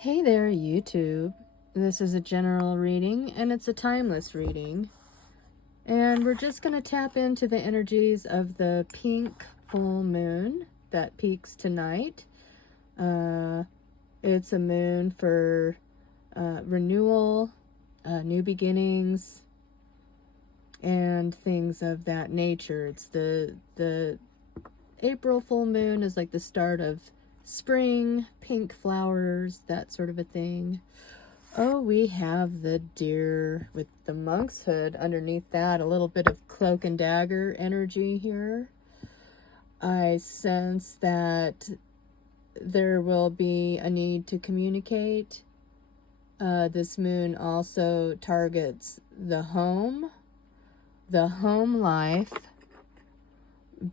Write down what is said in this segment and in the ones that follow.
Hey there, YouTube. This is a general reading, and it's a timeless reading. And we're just going to tap into the energies of the pink full moon that peaks tonight. It's a moon for renewal, new beginnings, and things of that nature. It's the April full moon is like the start of spring, pink flowers, that sort of a thing. Oh, we have the deer with the monk's hood underneath that, a little bit of cloak and dagger energy here. I sense that there will be a need to communicate. This moon also targets the home life,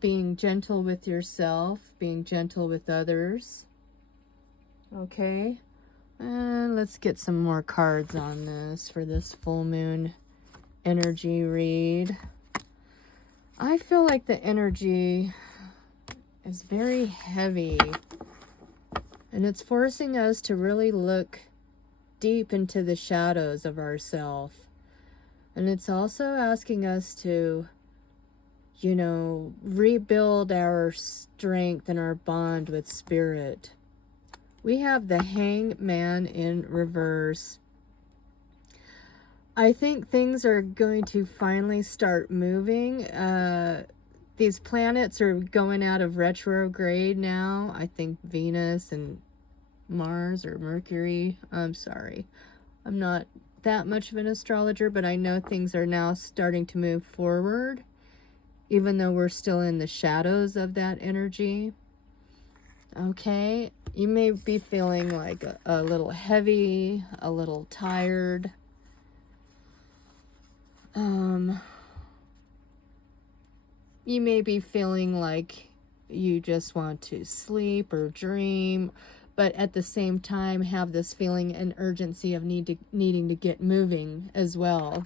being gentle with yourself, being gentle with others. Okay, and let's get some more cards on this for this full moon energy read. I feel like the energy is very heavy, and it's forcing us to really look deep into the shadows of ourselves. And it's also asking us to rebuild our strength and our bond with spirit. We have the Hangman in reverse. I think things are going to finally start moving. These planets are going out of retrograde now. I think Venus and Mars or Mercury. I'm sorry. I'm not that much of an astrologer, but I know things are now starting to move forward, even though we're still in the shadows of that energy. Okay, you may be feeling like a little heavy, a little tired. You may be feeling like you just want to sleep or dream, but at the same time have this feeling and urgency of needing to get moving as well.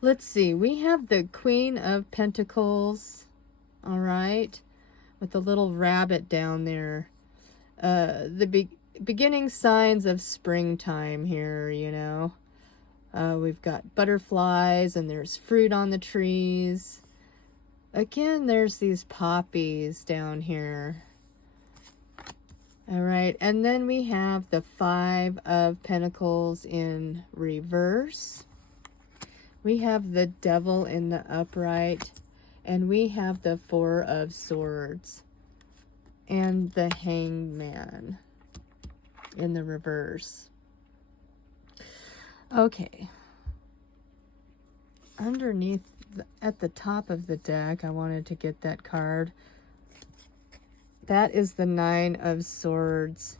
Let's see, we have the Queen of Pentacles, all right, with the little rabbit down there. The beginning signs of springtime here, We've got butterflies and there's fruit on the trees. Again, there's these poppies down here. All right, and then we have the Five of Pentacles in reverse. We have the Devil in the upright, and we have the Four of Swords and the Hangman in the reverse. Okay. Underneath, at the top of the deck, I wanted to get that card. That is the Nine of Swords.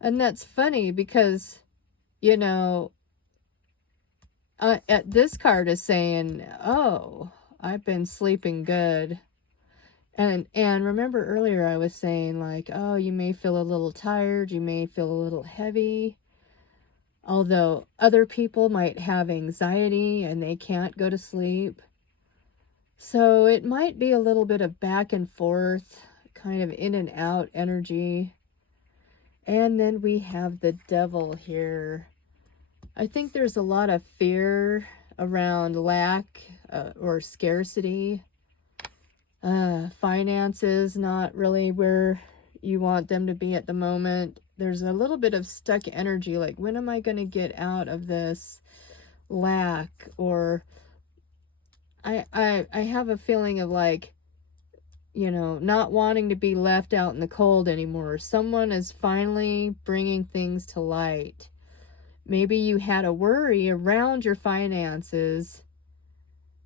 And that's funny because, this card is saying, oh, I've been sleeping good. And remember earlier I was saying like, oh, you may feel a little tired, you may feel a little heavy. Although other people might have anxiety and they can't go to sleep. So it might be a little bit of back and forth, kind of in and out energy. And then we have the Devil here. I think there's a lot of fear around lack or scarcity. Finances not really where you want them to be at the moment. There's a little bit of stuck energy, like when am I going to get out of this lack? Or I have a feeling of like, not wanting to be left out in the cold anymore. Someone is finally bringing things to light. Maybe you had a worry around your finances,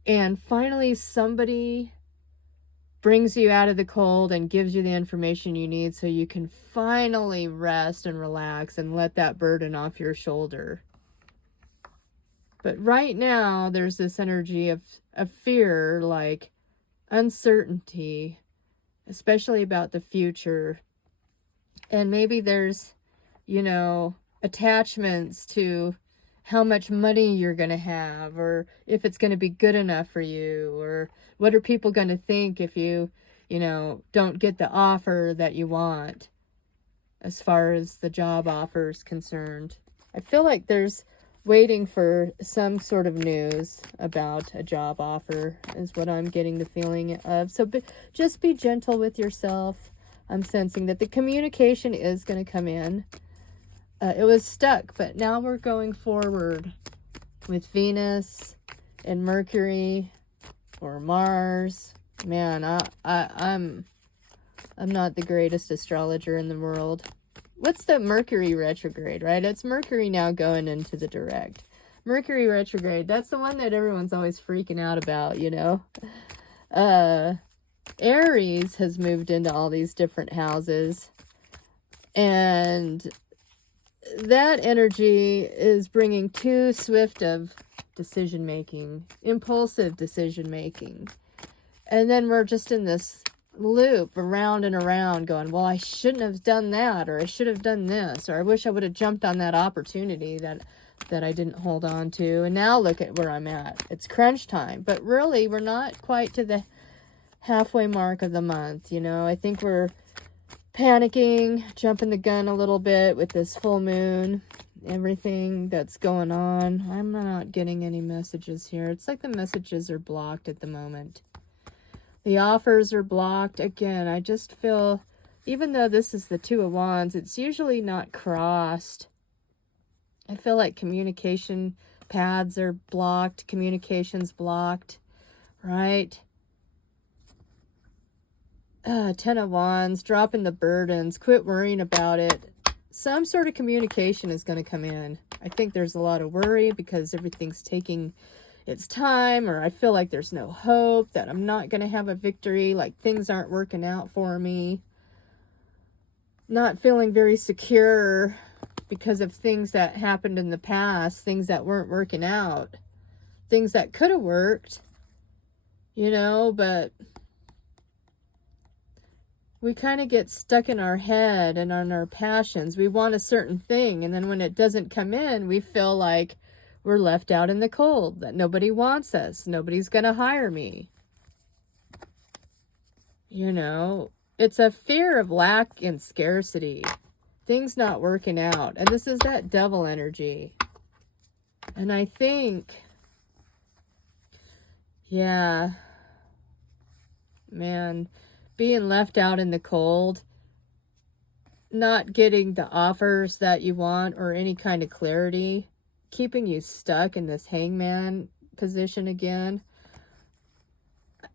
and finally somebody brings you out of the cold and gives you the information you need so you can finally rest and relax and let that burden off your shoulder. But right now, there's this energy of fear, like uncertainty, especially about the future. And maybe there's, attachments to how much money you're going to have, or if it's going to be good enough for you, or what are people going to think if you you know, don't get the offer that you want as far as the job offer is concerned. I feel like there's waiting for some sort of news about a job offer is what I'm getting the feeling of. So just be gentle with yourself. I'm sensing that the communication is going to come in. It was stuck, but now we're going forward with Venus and Mercury or Mars. Man, I'm not the greatest astrologer in the world. What's the Mercury retrograde, right? It's Mercury now going into the direct. Mercury retrograde, that's the one that everyone's always freaking out about, you know? Aries has moved into all these different houses. And that energy is bringing too swift of decision-making, impulsive decision-making. And then we're just in this loop around and around going, well, I shouldn't have done that, or I should have done this, or I wish I would have jumped on that opportunity that I didn't hold on to. And now look at where I'm at. It's crunch time. But really, we're not quite to the halfway mark of the month. You know, I think we're panicking, jumping the gun a little bit with this full moon, everything that's going on. I'm not getting any messages here. It's like the messages are blocked at the moment. The offers are blocked. Again, I just feel, even though this is the Two of Wands, it's usually not crossed. I feel like communication paths are blocked, communication's blocked, right? Ten of Wands, dropping the burdens, quit worrying about it. Some sort of communication is going to come in. I think there's a lot of worry because everything's taking its time, or I feel like there's no hope, that I'm not going to have a victory, like things aren't working out for me. Not feeling very secure because of things that happened in the past, things that weren't working out, things that could have worked, you know, but we kind of get stuck in our head and on our passions. We want a certain thing, and then when it doesn't come in, we feel like we're left out in the cold, that nobody wants us, nobody's gonna hire me. You know, it's a fear of lack and scarcity, things not working out, and this is that devil energy. And I think, yeah, man, being left out in the cold, not getting the offers that you want or any kind of clarity, keeping you stuck in this hangman position again.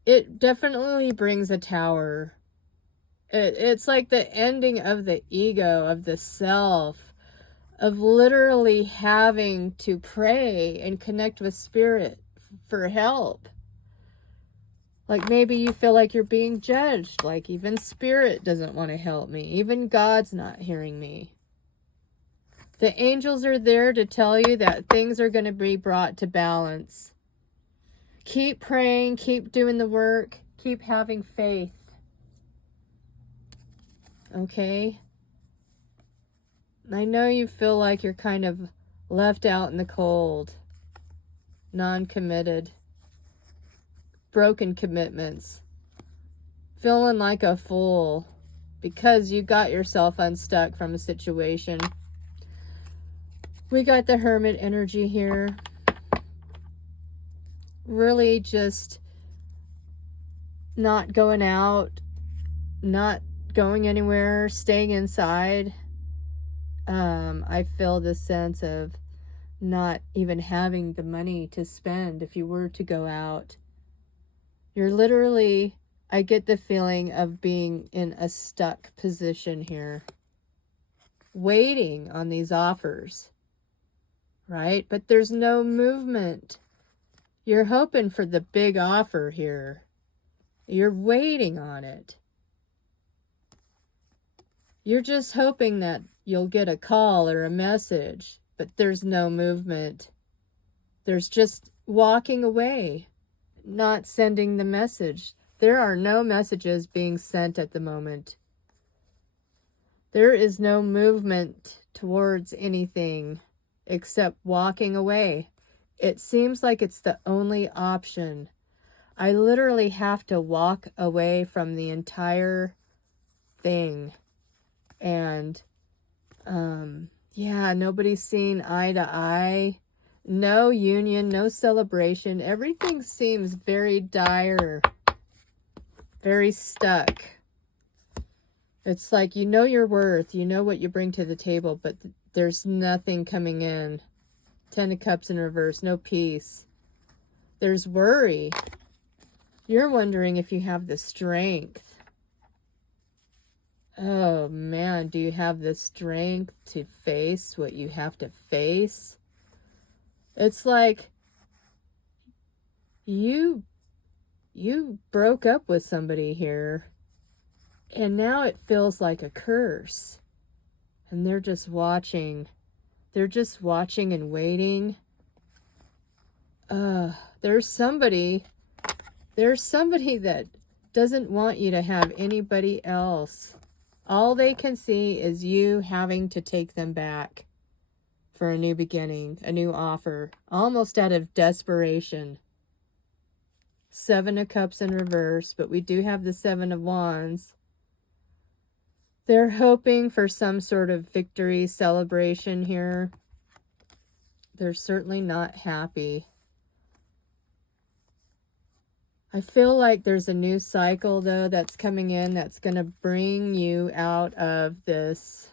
It definitely brings a tower. It's like the ending of the ego, of the self, of literally having to pray and connect with spirit for help. Like maybe you feel like you're being judged, like even spirit doesn't want to help me, even God's not hearing me. The angels are there to tell you that things are going to be brought to balance. Keep praying, keep doing the work, keep having faith. Okay? I know you feel like you're kind of left out in the cold, non-committed, broken commitments, feeling like a fool because you got yourself unstuck from a situation. We got the Hermit energy here. Really just not going out, not going anywhere, staying inside. I feel this sense of not even having the money to spend if you were to go out. You're literally, I get the feeling of being in a stuck position here, waiting on these offers. Right? But there's no movement. You're hoping for the big offer here. You're waiting on it. You're just hoping that you'll get a call or a message, but there's no movement. There's just walking away, not sending the message. There are no messages being sent at the moment. There is no movement towards anything except walking away. It seems like it's the only option. I literally have to walk away from the entire thing. And, yeah, nobody's seen eye to eye. No union, no celebration. Everything seems very dire, very stuck. It's like, you know your worth, you know what you bring to the table, but there's nothing coming in. 10 of Cups in reverse, no peace. There's worry. You're wondering if you have the strength. Oh man, do you have the strength to face what you have to face? It's like you broke up with somebody here, and now it feels like a curse. And they're just watching. They're just watching and waiting. There's somebody that doesn't want you to have anybody else. All they can see is you having to take them back for a new beginning, a new offer, almost out of desperation. 7 of Cups in reverse, but we do have the 7 of Wands. They're hoping for some sort of victory celebration here. They're certainly not happy. I feel like there's a new cycle, though, that's coming in that's going to bring you out of this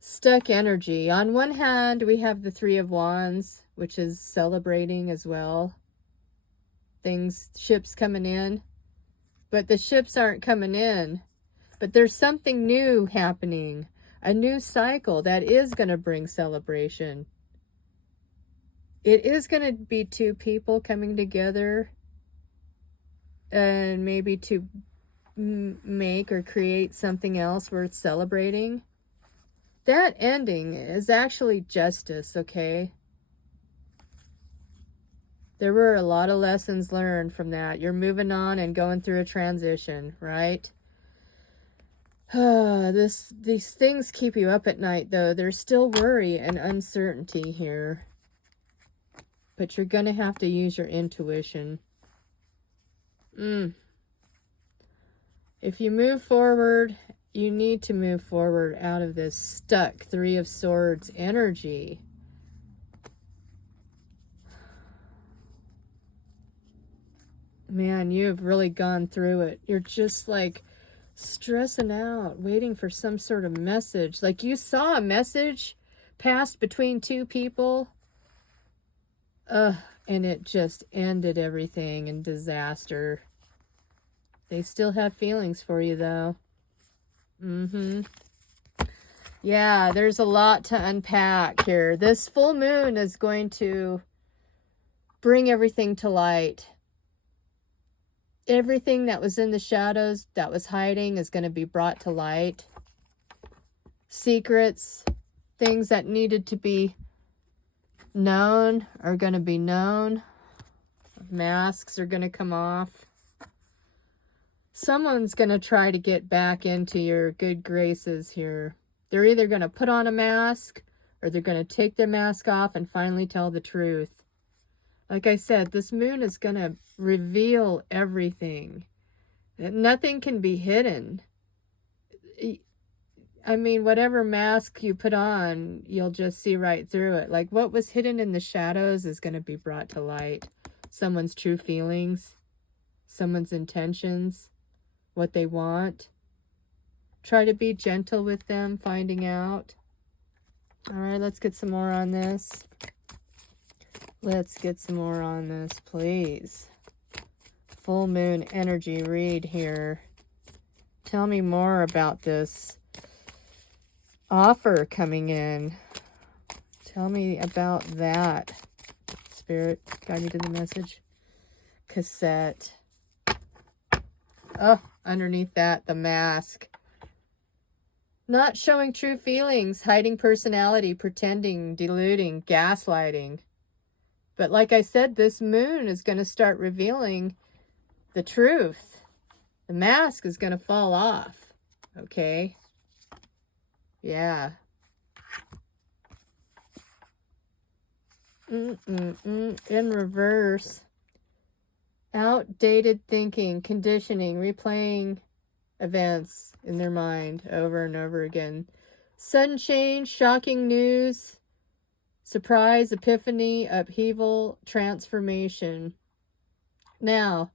stuck energy. On one hand, we have the 3 of Wands, which is celebrating as well. Ships coming in. But the ships aren't coming in. But there's something new happening. A new cycle that is going to bring celebration. It is going to be 2 people coming together. And maybe to make or create something else worth celebrating. That ending is actually justice, okay? There were a lot of lessons learned from that. You're moving on and going through a transition, right? These things keep you up at night, though. There's still worry and uncertainty here. But you're going to have to use your intuition. If you move forward, you need to move forward out of this stuck 3 of Swords energy. Man, you've really gone through it. You're just like stressing out, waiting for some sort of message. Like you saw a message passed between 2 people. And it just ended everything in disaster. They still have feelings for you, though. Yeah, there's a lot to unpack here. This full moon is going to bring everything to light. Everything that was in the shadows, that was hiding, is going to be brought to light. Secrets, things that needed to be known are going to be known. Masks are going to come off. Someone's going to try to get back into your good graces here. They're either going to put on a mask or they're going to take their mask off and finally tell the truth. Like I said, this moon is going to reveal everything. Nothing can be hidden. I mean, whatever mask you put on, you'll just see right through it. Like what was hidden in the shadows is going to be brought to light. Someone's true feelings, someone's intentions, what they want. Try to be gentle with them, finding out. All right, let's get some more on this. Let's get some more on this, please. Full moon energy read here. Tell me more about this offer coming in. Tell me about that. Spirit, guide me to the message. Cassette. Oh, underneath that, the mask. Not showing true feelings, hiding personality, pretending, deluding, gaslighting. But like I said, this moon is going to start revealing the truth. The mask is going to fall off. Okay? Yeah. In reverse, Outdated thinking, conditioning, replaying events in their mind over and over again. Sudden change, shocking news, surprise, epiphany, upheaval, transformation. Now,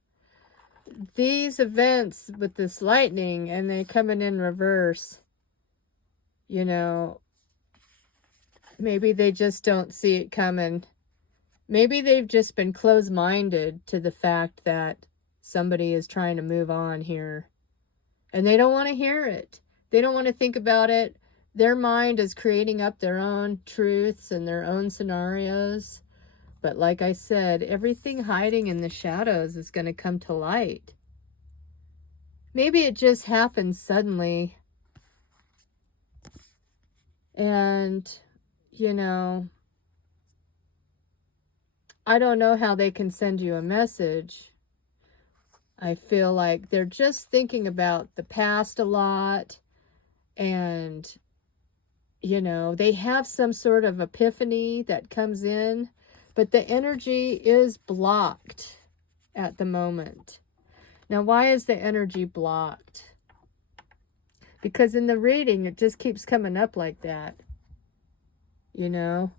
these events with this lightning and they coming in reverse, you know, maybe they just don't see it coming. Maybe they've just been closed-minded to the fact that somebody is trying to move on here. And they don't want to hear it. They don't want to think about it. Their mind is creating up their own truths and their own scenarios. But like I said, everything hiding in the shadows is going to come to light. Maybe it just happens suddenly. And, you know, I don't know how they can send you a message. I feel like they're just thinking about the past a lot. And, you know, they have some sort of epiphany that comes in. But the energy is blocked at the moment. Now, why is the energy blocked? Because in the reading, it just keeps coming up like that. You know?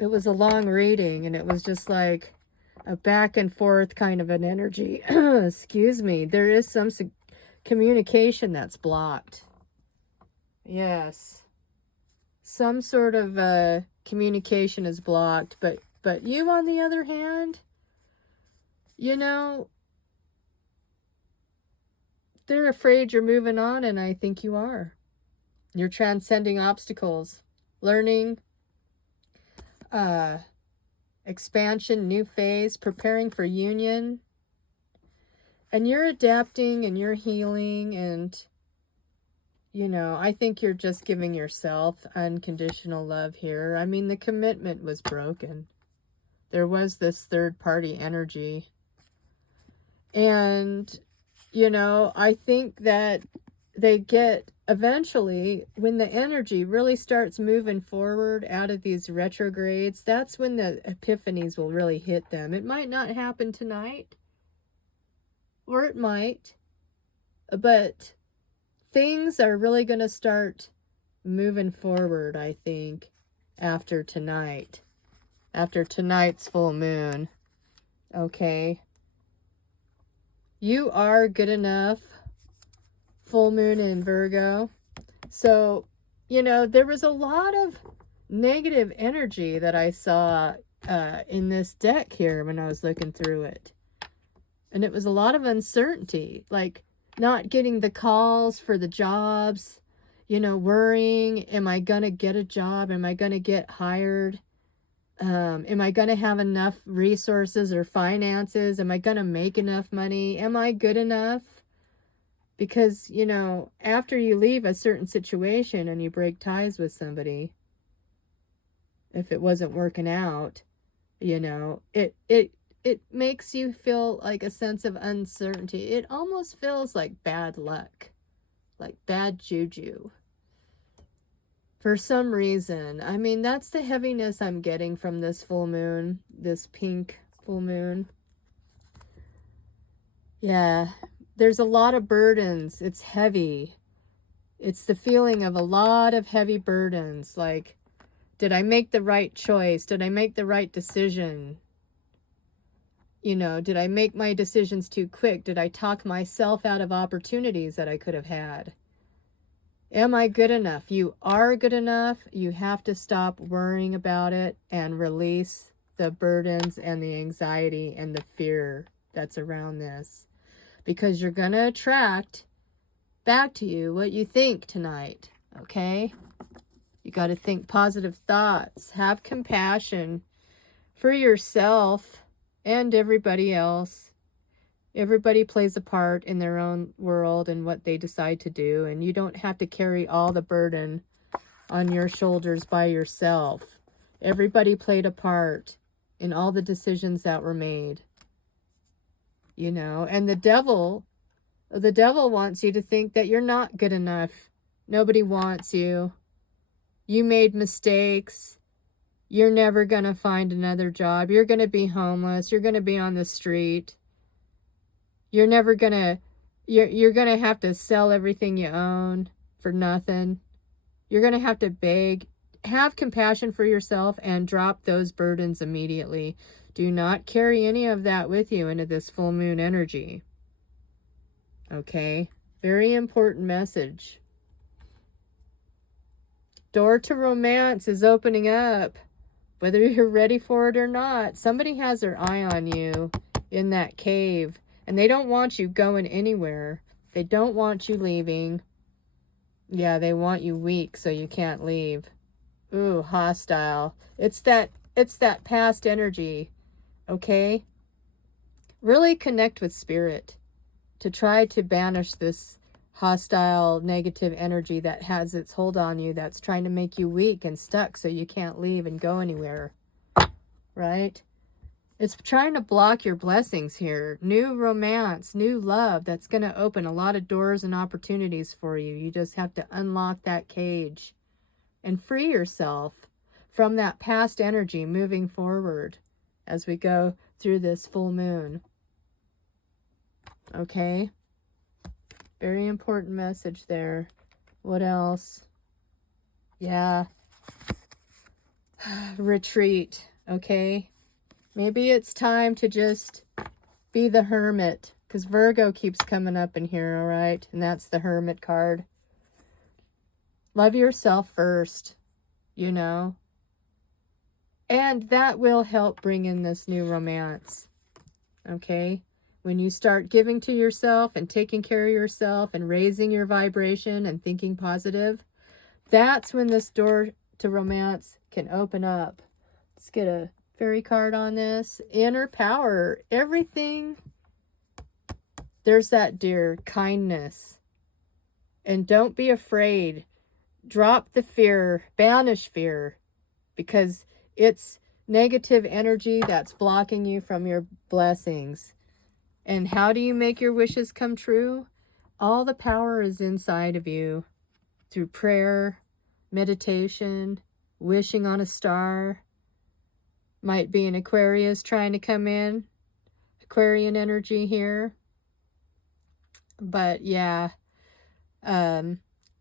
It was a long reading, and it was just like a back and forth kind of an energy. Excuse me. There is some communication that's blocked. Yes. Some sort of communication is blocked, but you, on the other hand, you know, they're afraid you're moving on, and I think you are. You're transcending obstacles, learning, expansion, new phase, preparing for union, and you're adapting and you're healing, and you know, I think you're just giving yourself unconditional love here. I mean, the commitment was broken. There was this third-party energy. And, you know, I think that they get eventually, when the energy really starts moving forward out of these retrogrades, that's when the epiphanies will really hit them. It might not happen tonight, or it might, but things are really going to start moving forward, I think, after tonight. After tonight's full moon. Okay? You are good enough. Full moon in Virgo. So, you know, there was a lot of negative energy that I saw in this deck here when I was looking through it. And it was a lot of uncertainty. Like, not getting the calls for the jobs, you know, worrying, am I going to get a job? Am I going to get hired? Am I going to have enough resources or finances? Am I going to make enough money? Am I good enough? Because, you know, after you leave a certain situation and you break ties with somebody, if it wasn't working out, you know, it makes you feel like a sense of uncertainty. It almost feels like bad luck, like bad juju. For some reason. I mean, that's the heaviness I'm getting from this full moon, this pink full moon. Yeah, there's a lot of burdens. It's heavy. It's the feeling of a lot of heavy burdens. Like, did I make the right choice? Did I make the right decision? You know, did I make my decisions too quick? Did I talk myself out of opportunities that I could have had? Am I good enough? You are good enough. You have to stop worrying about it and release the burdens and the anxiety and the fear that's around this. Because you're going to attract back to you what you think tonight, okay? You got to think positive thoughts. Have compassion for yourself and everybody else. Everybody plays a part in their own world and what they decide to do, and you don't have to carry all the burden on your shoulders by yourself. Everybody played a part in all the decisions that were made. You know, and the devil wants you to think that you're not good enough. Nobody wants you. You made mistakes. You're never going to find another job. You're going to be homeless. You're going to be on the street. You're never going to, you're going to have to sell everything you own for nothing. You're going to have to beg. Have compassion for yourself and drop those burdens immediately. Do not carry any of that with you into this full moon energy. Okay? Very important message. Door to romance is opening up. Whether you're ready for it or not, somebody has their eye on you in that cave. And they don't want you going anywhere. They don't want you leaving. Yeah, they want you weak so you can't leave. Ooh, hostile. It's that past energy. Okay? Really connect with spirit to try to banish this hostile, negative energy that has its hold on you, that's trying to make you weak and stuck so you can't leave and go anywhere. Right? It's trying to block your blessings here. New romance, new love that's going to open a lot of doors and opportunities for you. You just have to unlock that cage and free yourself from that past energy moving forward as we go through this full moon. Okay? Very important message there. What else? Yeah. Retreat. Okay? Maybe it's time to just be the hermit. Because Virgo keeps coming up in here, all right? And that's the hermit card. Love yourself first, you know? And that will help bring in this new romance. Okay? When you start giving to yourself and taking care of yourself and raising your vibration and thinking positive, that's when this door to romance can open up. Let's get a fairy card on this. Inner power. Everything. There's that, dear. Kindness. And don't be afraid. Drop the fear. Banish fear. Because it's negative energy that's blocking you from your blessings. And how do you make your wishes come true? All the power is inside of you. Through prayer, meditation, wishing on a star. Might be an Aquarius trying to come in. Aquarian energy here. But yeah,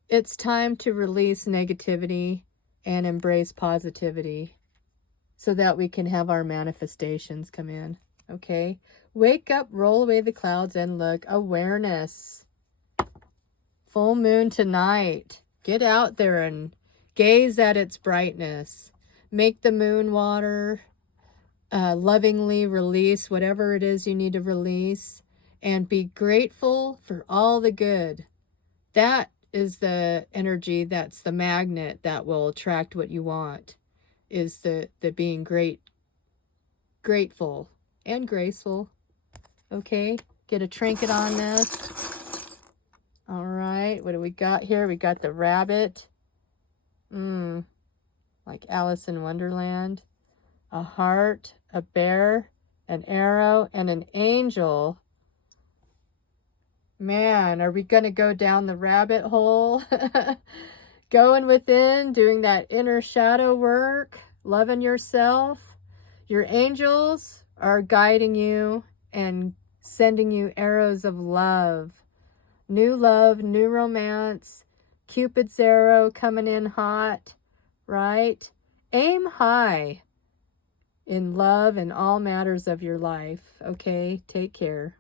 it's time to release negativity and embrace positivity so that we can have our manifestations come in. Okay? Wake up, roll away the clouds, and look. Awareness. Full moon tonight. Get out there and gaze at its brightness. Make the moon water. Lovingly release whatever it is you need to release. And be grateful for all the good. That is the energy that's the magnet that will attract what you want. Is the being grateful and graceful. Okay, get a trinket on this. All right, what do we got here? We got the rabbit. Like Alice in Wonderland. A heart, a bear, an arrow, and an angel. Man, are we going to go down the rabbit hole? Going within, doing that inner shadow work, loving yourself. Your angels are guiding you and sending you arrows of love, new romance, Cupid's arrow coming in hot, right? Aim high in love and all matters of your life, okay? Take care.